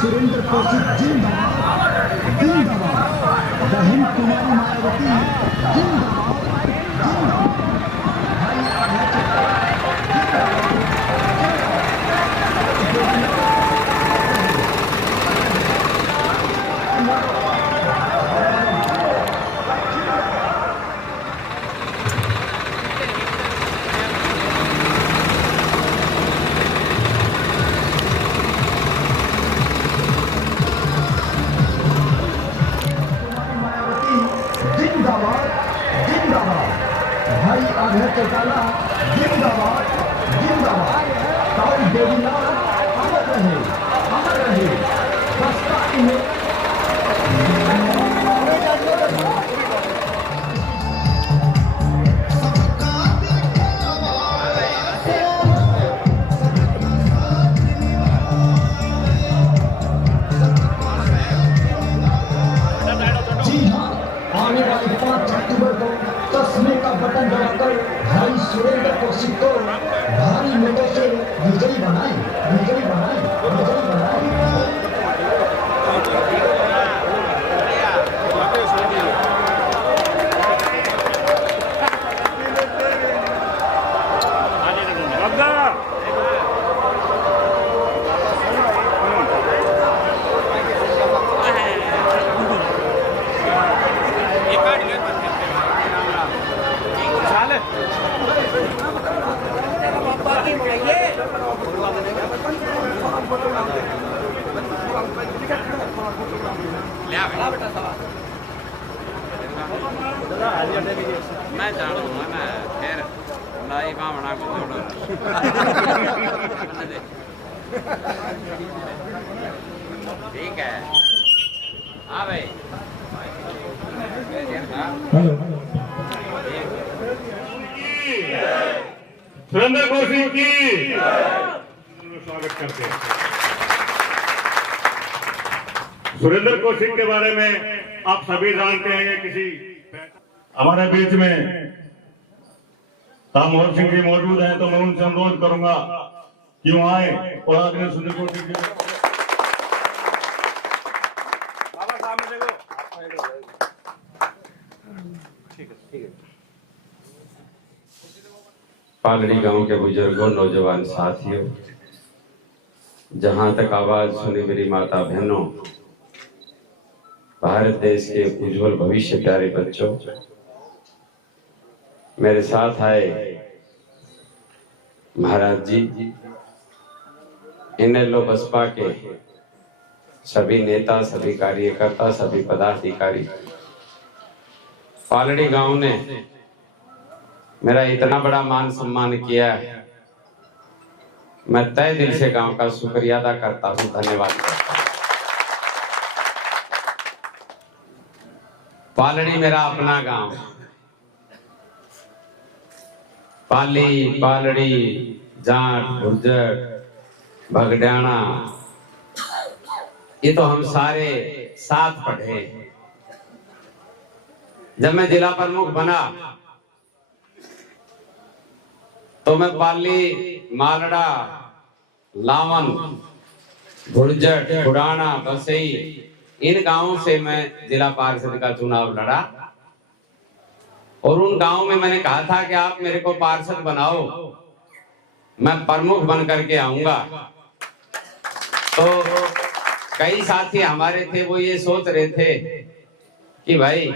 सुरेंद्र कौशिक जिंदाबाद जिंदाबाद। बहन कुमारी मायावती जिंदाबाद जिंदाबाद। भाई आभा चौटाला जिंदाबाद जिंदाबाद। ताऊ देवीलाल अमर रहे बसपा में। जी हाँ, आने वाली 5 अक्टूबर को तस्मे का बटन दबाकर भाई सुरेंद्र कौशिक को भारी मतों से विजयी बनाए विजयी बनाए विजयी बनाए। मैं जानूंगा ना फिर लाई भावना को ठीक है। हाँ भाई सुरेंद्र कौशिक की स्वागत करते हैं। सुरेंद्र कौशिक के बारे में आप सभी जानते हैं। किसी हमारे बीच में राममोहन सिंह जी मौजूद हैं, तो मैं उनसे अनुरोध करूंगा कि वो आए और आगे सुरेंद्र कौशिक जी पालड़ी गांव के बुजुर्गों, नौजवान साथियों, जहां तक आवाज सुनी मेरी माता बहनों, भारत देश के उज्जवल भविष्य प्यारे बच्चों, मेरे साथ आए महाराज जी, इनेलो बसपा के सभी नेता, सभी कार्यकर्ता, सभी पदाधिकारी। पालड़ी गांव ने मेरा इतना बड़ा मान सम्मान किया है, मैं तहे दिल से गांव का शुक्रिया अदा करता हूं, धन्यवाद करता हूं। पालड़ी मेरा अपना गांव, पाली, पालड़ी, जाट, गुर्जर, भगड्याना, ये तो हम सारे साथ पढ़े। जब मैं जिला प्रमुख बना तो मैं पाली, मालड़ा, लावन, गुर्जर, खुड़ाना, बसई, इन गांवों से मैं जिला पार्षद का चुनाव लड़ा और उन गांवों में मैंने कहा था कि आप मेरे को पार्षद बनाओ, मैं प्रमुख बन करके आऊंगा। तो कई साथी हमारे थे, वो ये सोच रहे थे कि भाई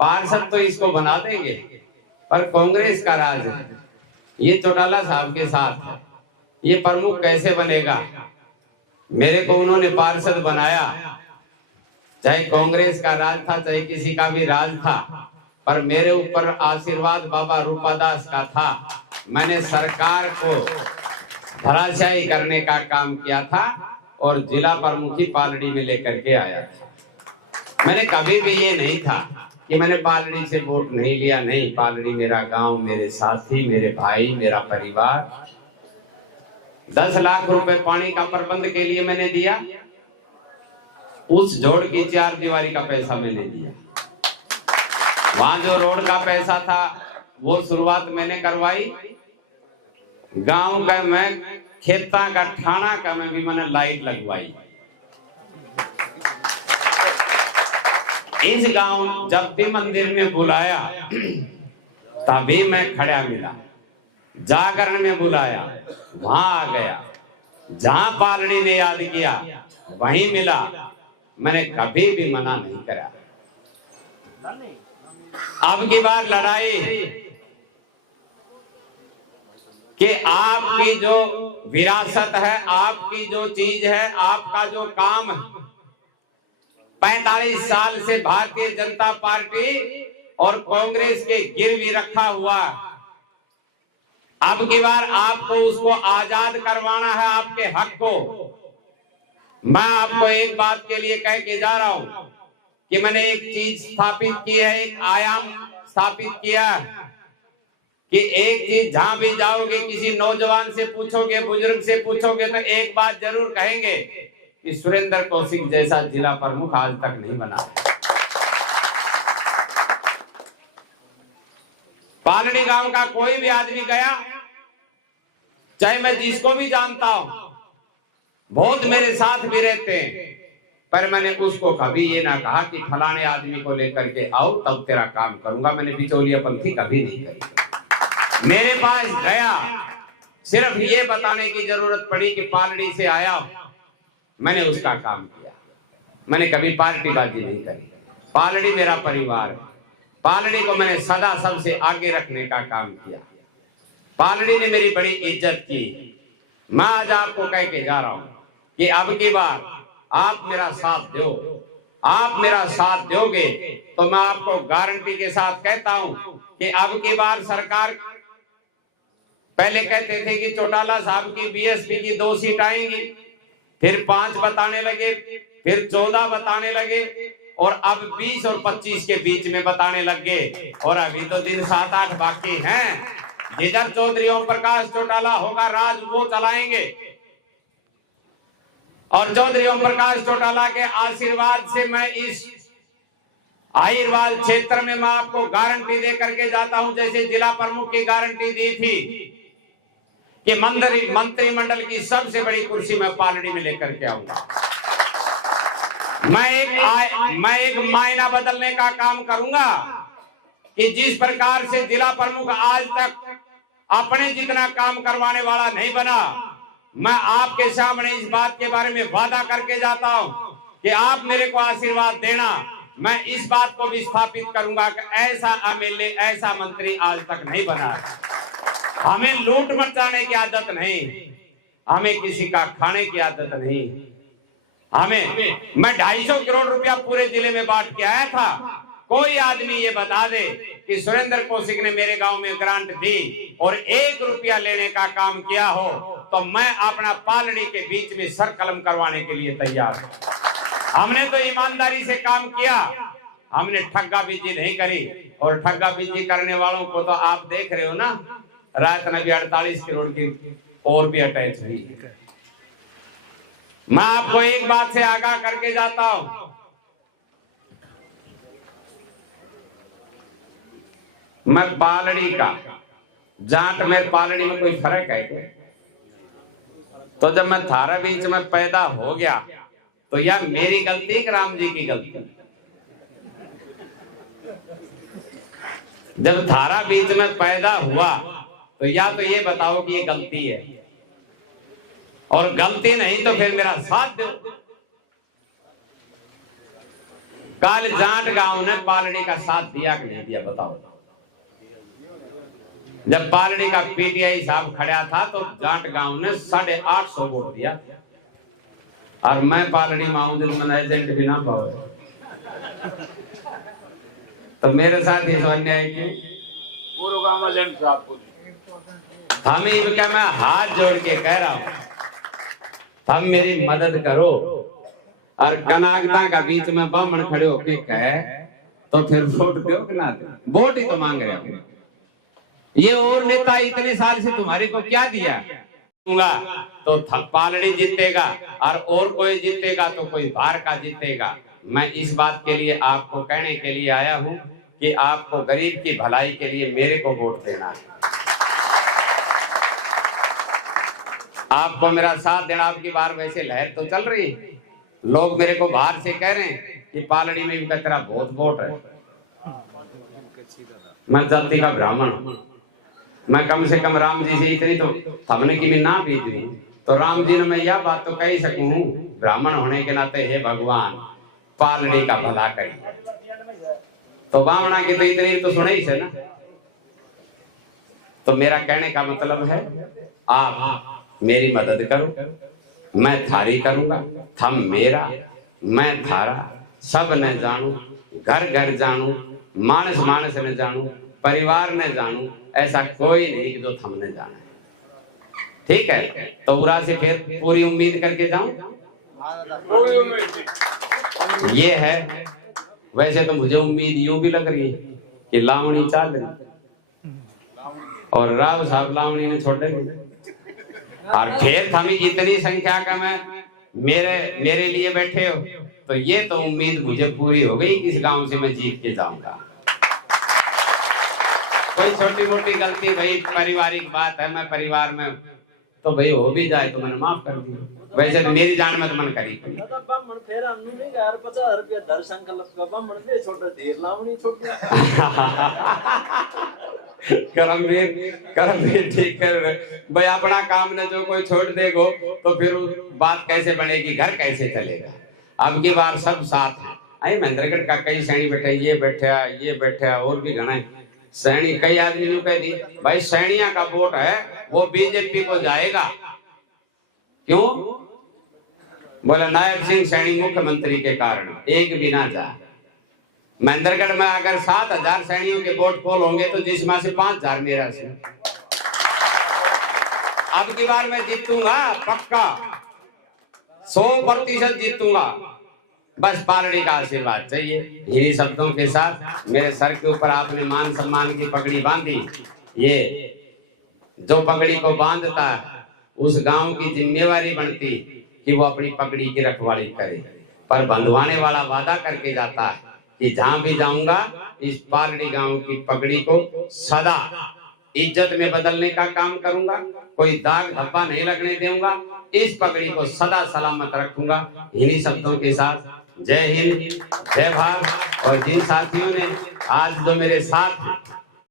पार्षद तो इसको बना देंगे, पर कांग्रेस का राज है, ये चौटाला साहब के साथ है, ये प्रमुख कैसे बनेगा। मेरे को उन्होंने पार्षद बनाया, चाहे कांग्रेस का राज था, चाहे किसी का भी राज था, पर मेरे ऊपर आशीर्वाद बाबा रूपादास का था। मैंने सरकार को धराशायी करने का काम किया था और जिला प्रमुखी पालड़ी में लेकर के आया था। मैंने कभी भी ये नहीं था कि मैंने पालड़ी से वोट नहीं लिया, नहीं, पालड़ी मेरा गांव, मेरे साथी, मेरे भाई, मेरा परिवार। 10 लाख रुपए पानी का प्रबंध के लिए मैंने दिया, उस जोड़ की 4 दीवारी का पैसा मैंने दिया। वहां जो रोड का पैसा था वो शुरुआत मैंने करवाई। गांव का मैं खेता का ठाणा का मैं भी मैंने लाइट लगवाई। इस गांव जब भी मंदिर में बुलाया तभी मैं खड़ा मिला, जागरण में बुलाया वहां आ गया, जहां पालड़ी ने याद किया वहीं मिला, मैंने कभी भी मना नहीं करा। अब की बार लड़ाई कि आपकी जो विरासत है, आपकी जो चीज है, आपका जो काम है, 45 साल से भारतीय जनता पार्टी और कांग्रेस के गिरवी रखा हुआ, अब की बार आपको उसको आजाद करवाना है, आपके हक को। मैं आपको एक बात के लिए कह के जा रहा हूं कि मैंने एक चीज स्थापित की है, एक आयाम स्थापित किया कि एक चीज जहां भी जाओगे, किसी नौजवान से पूछोगे, बुजुर्ग से पूछोगे तो एक बात जरूर कहेंगे कि सुरेंद्र कौशिक जैसा जिला प्रमुख आज तक नहीं बना। पालड़ी गांव का कोई भी आदमी गया, चाहे मैं जिसको भी जानता हूं, बहुत मेरे साथ भी रहते हैं, पर मैंने उसको कभी ये ना कहा कि फलाने आदमी को लेकर के आओ तब तेरा काम करूंगा। मैंने बिचौलियापंथी कभी नहीं करी। मेरे पास गया, सिर्फ ये बताने की जरूरत पड़ी कि पालड़ी से आया, मैंने उसका काम किया। मैंने कभी पार्टीबाजी नहीं करी। पालड़ी मेरा परिवार है, पालड़ी को मैंने सदा सबसे आगे रखने का काम किया। पालड़ी ने मेरी बड़ी इज्जत की। मैं आज आपको कह के जा रहा हूं कि अब की बार आप मेरा साथ दो, आप मेरा साथ दोगे तो मैं आपको गारंटी के साथ कहता हूं कि अब की बार सरकार, पहले कहते थे कि चौटाला साहब की बीएसपी की 2 सीट आएंगी, फिर 5 बताने लगे, फिर 14 बताने लगे, और अब 20 और 25 के बीच में बताने लग गए, और अभी तो दिन 7-8 बाकी हैं। जिधर चौधरी ओम प्रकाश चौटाला होगा राज, वो चलाएंगे, और चौधरी ओम प्रकाश चौटाला के आशीर्वाद से मैं इस आहिरवाल क्षेत्र में मैं आपको गारंटी दे करके जाता हूं, जैसे जिला प्रमुख की गारंटी दी थी कि मंत्रिमंडल की सबसे बड़ी कुर्सी मैं पालड़ी में लेकर के आऊंगा। मैं एक मायना बदलने का काम करूंगा कि जिस प्रकार से जिला प्रमुख आज तक अपने जितना काम करवाने वाला नहीं बना, मैं आपके सामने इस बात के बारे में वादा करके जाता हूं कि आप मेरे को आशीर्वाद देना। मैं इस बात को भी स्थापित करूंगा कि ऐसा एमएलए, ऐसा मंत्री आज तक नहीं बना। हमें लूट मचाने की आदत नहीं, हमें किसी का खाने की आदत नहीं। मैं 250 करोड़ रुपया पूरे जिले में बांट के आया था। कोई आदमी ये बता दे कि सुरेंद्र कौशिक ने मेरे गांव में ग्रांट दी और 1 रुपया लेने का काम किया हो, तो मैं अपना पालड़ी के बीच में सर कलम करवाने के लिए तैयार हूं। हमने तो ईमानदारी से काम किया, हमने ठग्गा बीजी नहीं करी, और ठग्गा बीजी करने वालों को तो आप देख रहे हो ना, रात में भी 48 करोड़ की और भी अटैच हुई। मैं आपको एक बात से आगाह करके जाता हूं, मैं पालड़ी का, जाट में पालड़ी में कोई फर्क है क्या? तो जब मैं थारा बीच में पैदा हो गया तो या मेरी गलती कि राम जी की गलती? जब थारा बीच में पैदा हुआ तो या तो ये बताओ कि ये गलती है, और गलती नहीं तो फिर मेरा साथ दो। कल जाट गांव ने पालड़ी का साथ दिया कि नहीं दिया, बताओ। जब पालड़ी का पीटीआई साहब खड़ा था तो जाट गांव ने 850 वोट दिया, और मैं पालड़ी माउंट में एजेंट भी ना पाओ, तो मेरे साथ ही अन्याय क्यों? पूर्व गांव एजेंट साहब को हम इनका मैं हाथ जोड़ के कह रहा हूं, हम मेरी मदद करो। और कनागता का बीच में बामण खड़े होके कहे तो फिर वोट दो कि ना दो? वोट ही तो मांग रहे हो। ये और नेता इतने साल से तुम्हारे को क्या दिया? तो पालड़ी जीतेगा, और कोई जीतेगा तो कोई बाहर का जीतेगा। मैं इस बात के लिए आपको कहने के लिए आया हूं कि आपको गरीब की भलाई के लिए मेरे को वोट देना है, आपको मेरा साथ देना। आपकी बार वैसे लहर तो चल रही, लोग मेरे को बाहर से कह रहे हैं कि पालड़ी में भी कचरा बहुत वोट है। मैं जाति का ब्राह्मण हूं, मैं कम से कम राम जी से इतनी तो थमने की मैं ना भी दी तो राम जी ने मैं यह बात तो कह सकूं, ब्राह्मण होने के नाते हे भगवान पालड़ी का भला करिए। तो बामणा की तो इतनी तो सुने ही से ना। तो मेरा कहने का मतलब है आप मेरी मदद करो, मैं थारी करूंगा, थम मेरा मैं थारा, सब न जानू, घर घर जानू, मानस मानस न जानू, परिवार न जानू, ऐसा कोई नहीं जो थमने जाना है। ठीक है, तो उरा से फिर पूरी उम्मीद करके जाऊं। ये है, वैसे तो मुझे उम्मीद यूं भी लग रही है कि लावणी चाल रही और राव साहब लावणी ने छोड़ दी और फिर थमी इतनी संख्या का मैं मेरे लिए बैठे हो, तो ये तो उम्मीद मुझे पूरी हो गई, इस गांव से मैं जीत के जाऊंगा। कोई छोटी मोटी गलती भाई पारिवारिक बात है, मैं परिवार में तो भाई हो भी जाए तो मैंने माफ कर दिया, वैसे तो मेरी जान मत मन करी। करमवीर ठीक कर भाई, अपना काम ने जो कोई छोड़ देगो तो फिर बात कैसे बनेगी, घर कैसे चलेगा। अब की बार सब साथ है। आई महेंद्रगढ़ का कई सैनी बैठे, ये बैठा और भी घना सैनी, कई आदमी ने कह दी भाई सैनिया का वोट है वो बीजेपी को जाएगा। क्यों? बोला नायब सिंह सैनी मुख्यमंत्री के कारण एक भी ना जा। महेंद्रगढ़ में अगर 7,000 सैनियों के वोट पोल होंगे तो जिसमें से 5,000 मेरा से। अब की बार मैं जीतूंगा पक्का, 100% जीतूंगा, बस पालड़ी का आशीर्वाद चाहिए। इन्हीं शब्दों के साथ मेरे सर के ऊपर आपने मान सम्मान की पगड़ी बांधी। ये जो पगड़ी को बांधता है उस गांव की जिम्मेवारी बनती कि वो अपनी पगड़ी की रखवाली करे, पर बंधवाने वाला वादा करके जाता है कि जहां भी जाऊंगा इस पालड़ी गांव की पगड़ी को सदा इज्जत में बदलने का काम करूंगा, कोई दाग धब्बा नहीं लगने दूंगा, इस पगड़ी को सदा सलामत रखूंगा। इन्हीं शब्दों के साथ जय हिंद, जय भारत। और जिन साथियों ने आज जो मेरे साथ